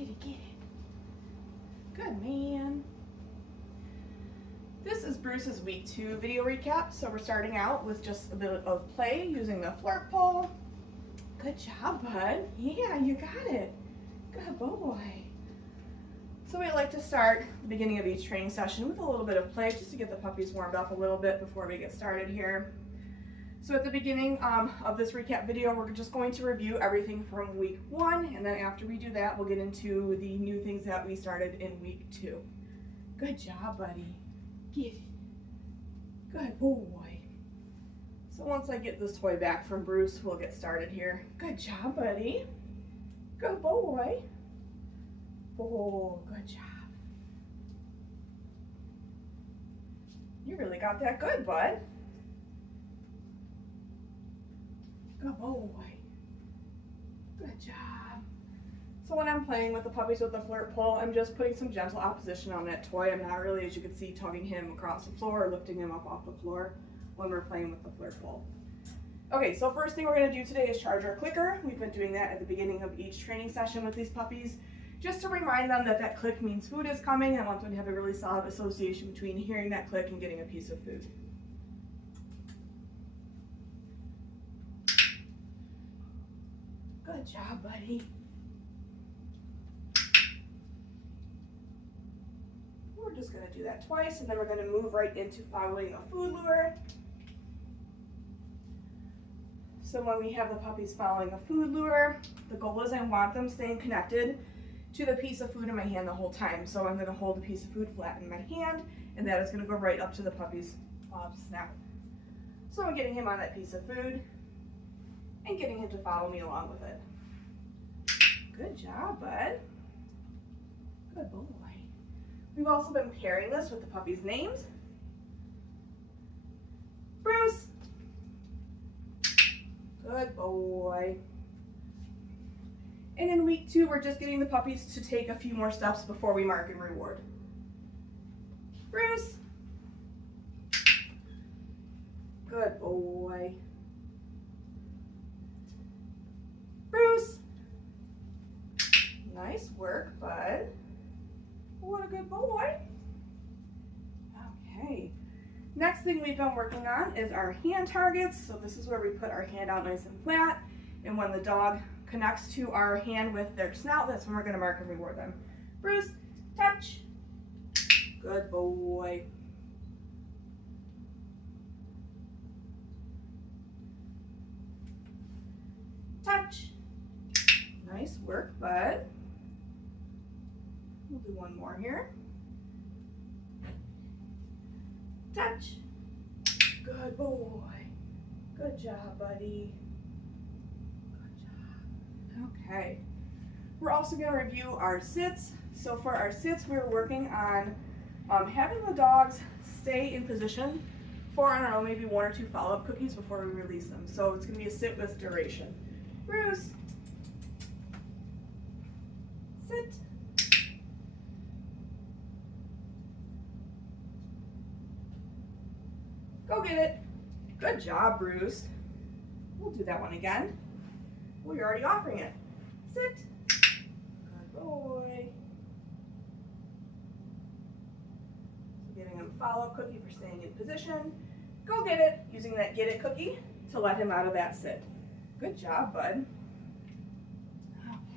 Get it, get it. Good man. This is Bruce's week 2 video recap. So we're starting out with just a bit of play using the flirt pole. Good job, bud. Yeah, you got it. Good boy. So we like to start the beginning of each training session with a little bit of play just to get the puppies warmed up a little bit before we get started here. So at the beginning of this recap video, we're just going to review everything from week 1, and then after we do that, we'll get into the new things that we started in week 2. Good job, buddy. Get it. Good boy. So once I get this toy back from Bruce, we'll get started here. Good job, buddy. Good boy. Oh, good job. You really got that good, bud. Good boy. Good job. So when I'm playing with the puppies with the flirt pole, I'm just putting some gentle opposition on that toy. I'm not really, as you can see, tugging him across the floor or lifting him up off the floor when we're playing with the flirt pole. Okay, so first thing we're going to do today is charge our clicker. We've been doing that at the beginning of each training session with these puppies, just to remind them that that click means food is coming. I want them to have a really solid association between hearing that click and getting a piece of food. Good job, buddy. We're just going to do that twice, and then we're going to move right into following a food lure. So when we have the puppies following a food lure, the goal is I want them staying connected to the piece of food in my hand the whole time. So I'm going to hold the piece of food flat in my hand, and that is going to go right up to the puppy's snout. So I'm getting him on that piece of food and getting him to follow me along with it. Good job, bud. Good boy. We've also been pairing this with the puppies' names. Bruce. Good boy. And in week 2, we're just getting the puppies to take a few more steps before we mark and reward. Bruce. Good boy. Bruce. Nice work, bud. What a good boy. Okay. Next thing we've been working on is our hand targets. So this is where we put our hand out nice and flat. And when the dog connects to our hand with their snout, that's when we're going to mark and reward them. Bruce, touch. Good boy. Touch. Nice work, bud. We'll do one more here. Touch. Good boy. Good job, buddy. Good job. Okay. We're also going to review our sits. So for our sits, we're working on having the dogs stay in position for, I don't know, maybe 1 or 2 follow-up cookies before we release them. So it's going to be a sit with duration. Bruce. Sit. Go get it. Good job, Bruce. We'll do that one again. Well, you're already offering it. Sit. Good boy. So giving him a follow-up cookie for staying in position. Go get it, using that get it cookie to let him out of that sit. Good job, bud.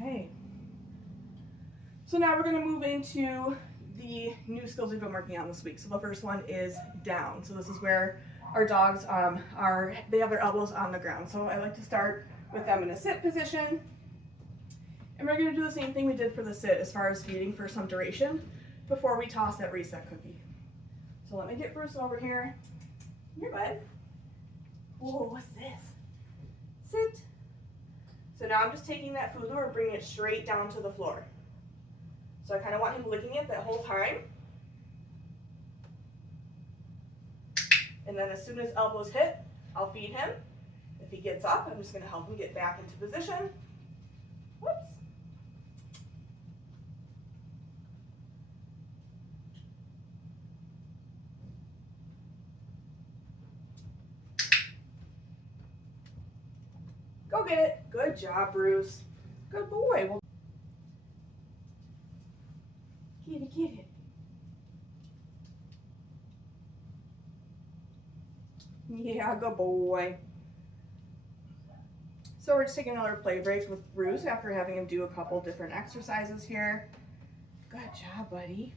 Okay. So now we're going to move into the new skills we've been working on this week. So the first one is down. So this is where our dogs they have their elbows on the ground. So I like to start with them in a sit position. And we're going to do the same thing we did for the sit as far as feeding for some duration before we toss that reset cookie. So let me get Bruce over here. Here, bud. Whoa, what's this? Sit. So now I'm just taking that food lure and bringing it straight down to the floor. So I kind of want him licking it that whole time. And then as soon as elbows hit, I'll feed him. If he gets up, I'm just going to help him get back into position. Whoops. Go get it. Good job, Bruce. Good boy. Get it. Yeah, good boy. So we're just taking another play break with Bruce after having him do a couple different exercises here. Good job, buddy.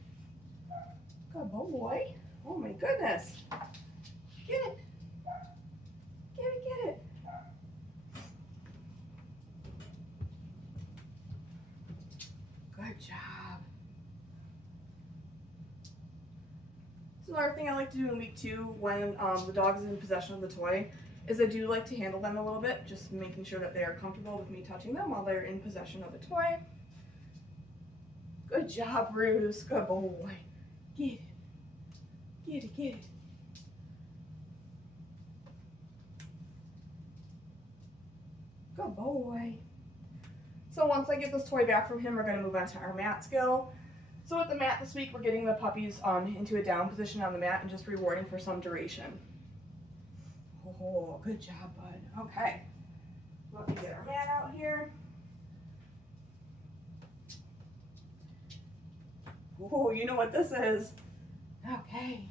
Good boy. Oh my goodness. Get it. Get it, get it. Good job. So another thing I like to do in week 2 when the dog is in possession of the toy is I do like to handle them a little bit, just making sure that they are comfortable with me touching them while they're in possession of the toy. Good job, Bruce. Good boy. Get it. Get it, get it. Good boy. So once I get this toy back from him, we're going to move on to our mat skill. So with the mat this week, we're getting the puppies into a down position on the mat and just rewarding for some duration. Oh, good job, bud. Okay. Let me get our mat out here. Oh, you know what this is. Okay.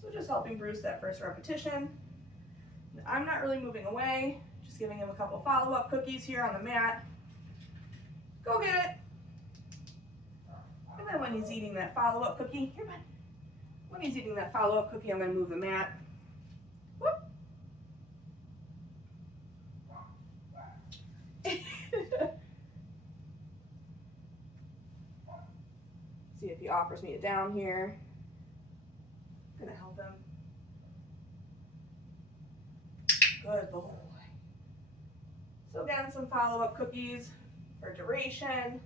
So just helping Bruce that first repetition. I'm not really moving away, just giving him a couple follow-up cookies here on the mat. Go get it. And then when he's eating that follow-up cookie, here, bud. When he's eating that follow-up cookie, I'm going to move the mat. Whoop. See if he offers me a down here. I'm going to help him. Good boy. So again, some follow-up cookies for duration.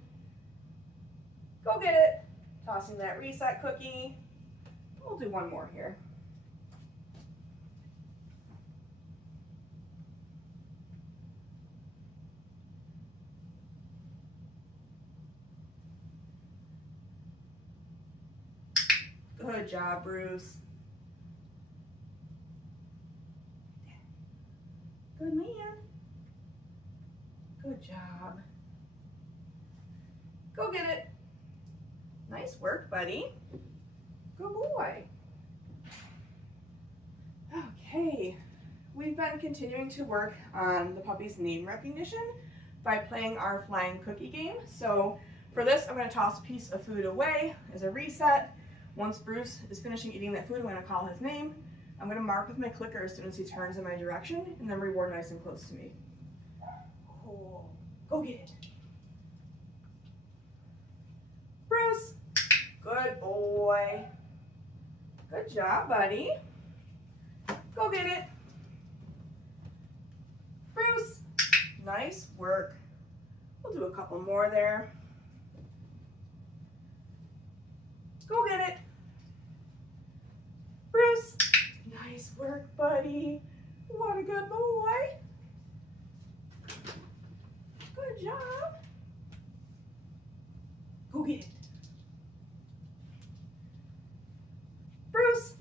Go get it. Tossing that reset cookie. We'll do one more here. Good job, Bruce. Good man. Good job. Go get it. Nice work, buddy. Good boy. Okay, we've been continuing to work on the puppy's name recognition by playing our flying cookie game. So for this, I'm going to toss a piece of food away as a reset. Once Bruce is finishing eating that food, I'm going to call his name. I'm going to mark with my clicker as soon as he turns in my direction, and then reward nice and close to me. Oh, go get it. Bruce, good boy. Good job, buddy. Go get it. Bruce, nice work. We'll do a couple more there. Go get it. Bruce, nice work, buddy. What a good boy. Good job. Go get it. Bruce,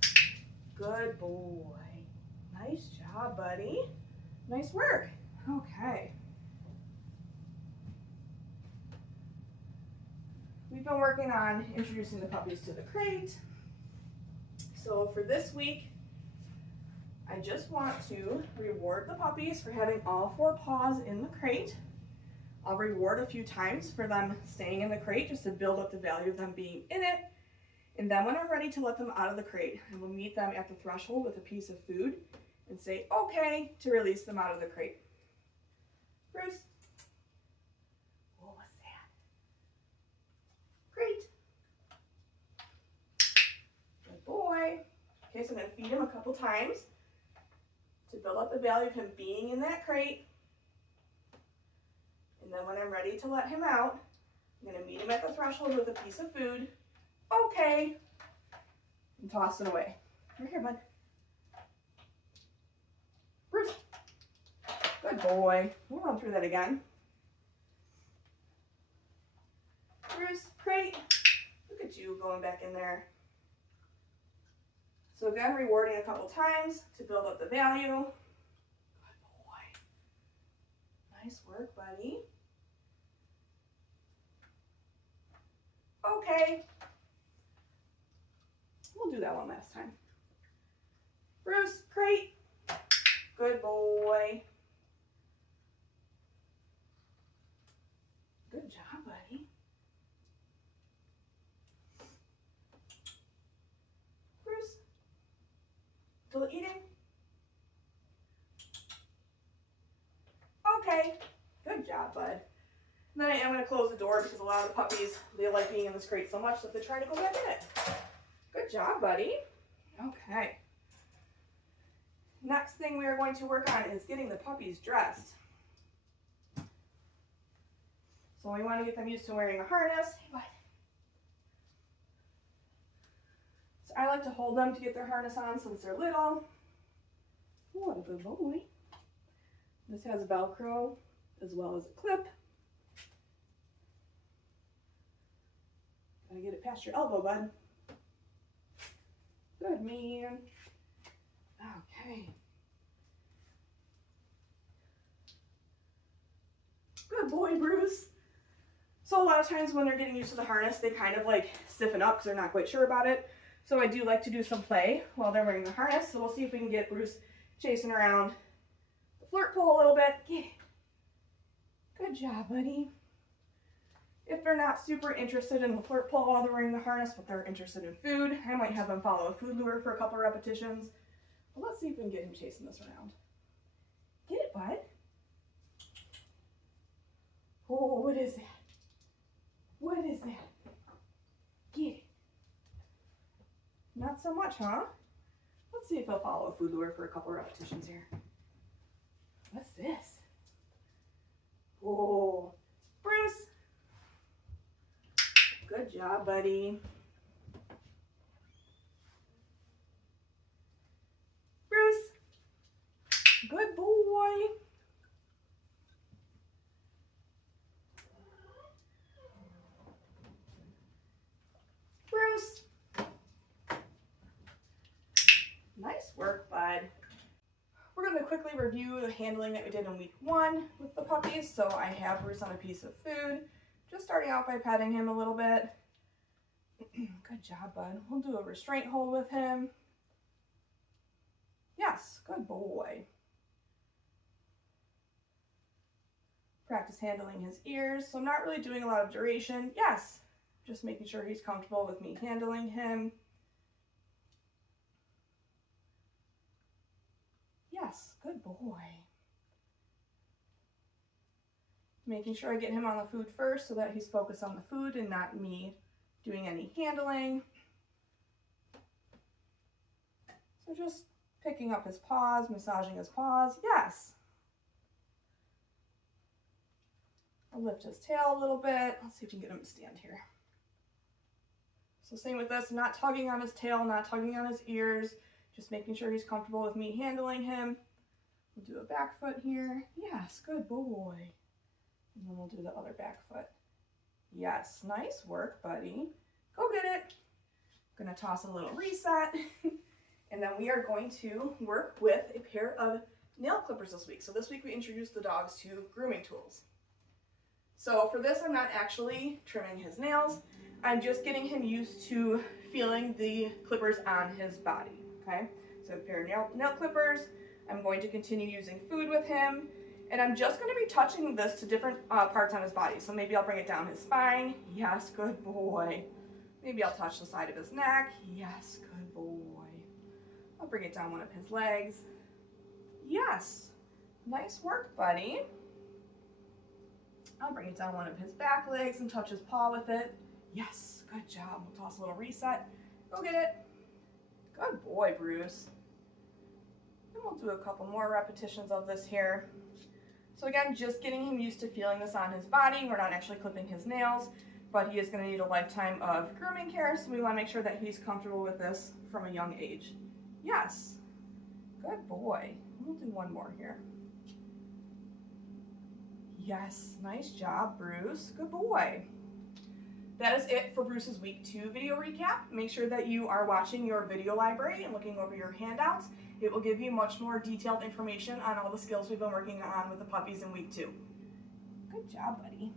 good boy. Nice job, buddy. Nice work. Okay. We've been working on introducing the puppies to the crate. So for this week, I just want to reward the puppies for having all 4 paws in the crate. I'll reward a few times for them staying in the crate just to build up the value of them being in it. And then when I'm ready to let them out of the crate, I will meet them at the threshold with a piece of food and say, okay, to release them out of the crate. Bruce. What was that? Great. Good boy. Okay, so I'm going to feed him a couple times to build up the value of him being in that crate. And then when I'm ready to let him out, I'm going to meet him at the threshold with a piece of food. Okay. And toss it away. Right here, bud. Bruce. Good boy. We'll run through that again. Bruce, crate. Look at you going back in there. So So again, rewarding a couple times to build up the value. Good boy. Nice work, buddy. Okay. We'll do that one last time. Bruce, crate. Good boy. Good job, buddy. Bruce, still eating? Okay, good job, bud. And then I am going to close the door because a lot of the puppies, they like being in this crate so much that they're trying to go back in it. Good job, buddy. Okay. Next thing we are going to work on is getting the puppies dressed. So we want to get them used to wearing a harness. Hey, bud. So I like to hold them to get their harness on since they're little. What a good boy. This has Velcro as well as a clip. Gotta get it past your elbow, bud. Good man. Okay. Good boy, Bruce. So a lot of times when they're getting used to the harness, they kind of like stiffen up because they're not quite sure about it. So I do like to do some play while they're wearing the harness. So we'll see if we can get Bruce chasing around the flirt pole a little bit. Get it. Good job, buddy. If they're not super interested in the flirt pole while they're wearing the harness, but they're interested in food, I might have them follow a food lure for a couple repetitions. But let's see if we can get him chasing this around. Get it, bud. Oh, what is that? What is that? Get it. Not so much, huh? Let's see if he'll follow a food lure for a couple repetitions here. What's this? Oh, Bruce. Good job, buddy. Bruce. Good boy. Bruce. Nice work, bud. We're going to quickly review the handling that we did in week 1 with the puppies. So I have Bruce on a piece of food. Just starting out by petting him a little bit. Good job, bud. We'll do a restraint hold with him. Yes, good boy. Practice handling his ears. So I'm not really doing a lot of duration. Yes, just making sure he's comfortable with me handling him. Yes, good boy. Making sure I get him on the food first so that he's focused on the food and not me doing any handling. So just picking up his paws, massaging his paws. Yes. I'll lift his tail a little bit. Let's see if we can get him to stand here. So same with this, not tugging on his tail, not tugging on his ears, just making sure he's comfortable with me handling him. We'll do a back foot here. Yes, good boy. And then we'll do the other back foot. Yes, nice work, buddy. Go get it. Gonna toss a little reset. And then we are going to work with a pair of nail clippers this week. So this week we introduced the dogs to grooming tools. So for this, I'm not actually trimming his nails. I'm just getting him used to feeling the clippers on his body, okay? So a pair of nail clippers. I'm going to continue using food with him. And I'm just going to be touching this to different parts on his body. So maybe I'll bring it down his spine. Yes, good boy. Maybe I'll touch the side of his neck. Yes, good boy. I'll bring it down one of his legs. Yes, nice work, buddy. I'll bring it down one of his back legs and touch his paw with it. Yes, good job. We'll toss a little reset. Go get it. Good boy, Bruce. And we'll do a couple more repetitions of this here. So again, just getting him used to feeling this on his body. We're not actually clipping his nails, but he is going to need a lifetime of grooming care, so we want to make sure that he's comfortable with this from a young age. Yes, good boy. We'll do one more here. Yes, nice job, Bruce. Good boy. That is it for Bruce's week 2 video recap. Make sure that you are watching your video library and looking over your handouts. It will give you much more detailed information on all the skills we've been working on with the puppies in week 2. Good job, buddy.